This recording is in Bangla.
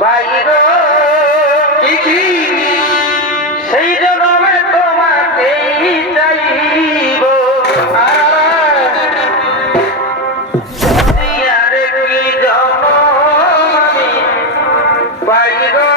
বাইগো কি সেই জন্মে তোমাকেই চাইব আরে কি জন্ম আমি বাইগো